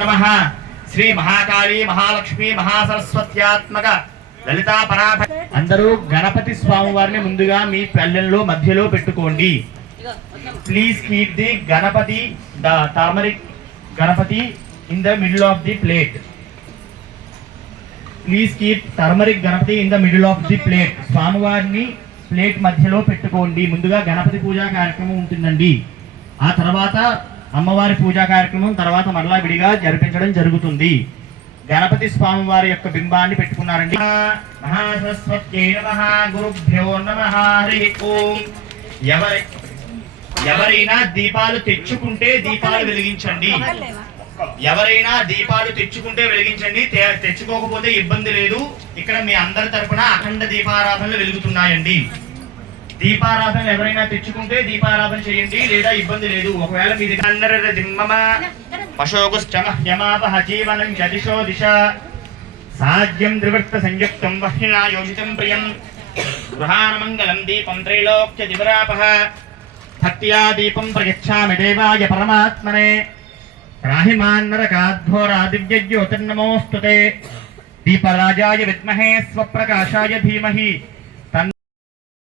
నమః. శ్రీ మహాకాళీ మహాలక్ష్మి మహాసరస్వత్యాత్మక లలితా పరాభ. అందరూ గణపతి స్వామి వారిని ముందుగా మీ పల్లెల్లో మధ్యలో పెట్టుకోండి. Please keep the Ganapati, the turmeric Ganapati in the middle of the plate. Please keep turmeric Ganapati in the middle of the plate. స్వామివారిని ప్లేట్ మధ్యలో పెట్టుకోండి. ముందుగా గణపతి పూజా కార్యక్రమం ఉంటుందండి. ఆ తర్వాత అమ్మవారి పూజా కార్యక్రమం తర్వాత మరలా విడిగా జరిపించడం జరుగుతుంది. గణపతి స్వామి వారి యొక్క బింబాన్ని పెట్టుకున్నారండి. మహాసరస్వత్యై నమః. గురుభ్యో నమః. హరి ఓం. ఎవరైనా దీపాలు తెచ్చుకుంటే దీపాలు వెలిగించండి. ఎవరైనా దీపాలు తెచ్చుకుంటే వెలిగించండి. తెచ్చుకోకపోతే ఇబ్బంది లేదు. ఇక్కడ మీ అందరి తరపున అఖండ దీపారాధనలు వెలుగుతున్నాయండి. దీపారాధన ఎవరైనా తెచ్చుకుంటే దీపారాధన చేయండి, లేదా ఇబ్బంది లేదు. ఒకవేళ మీది పశోగుశ్చమహ్యమాపహ జీవనం చదిశో దిశ సాధ్యం త్రివృత్త సంయుక్తం వహ్నినా యోజితం ప్రియం గృహానమంగళం దీపం త్రైలోక్య దివరాపహ భక్త్యా దీపం ప్రయచ్ఛామి దేవాయ పరమాత్మనే రాహిమాన్నరకాద్ఘోరా దివ్యజ్యోతిర్నమోస్తుతే దీపరాజాయ విద్మహే స్వప్రకాశాయ ధీమహి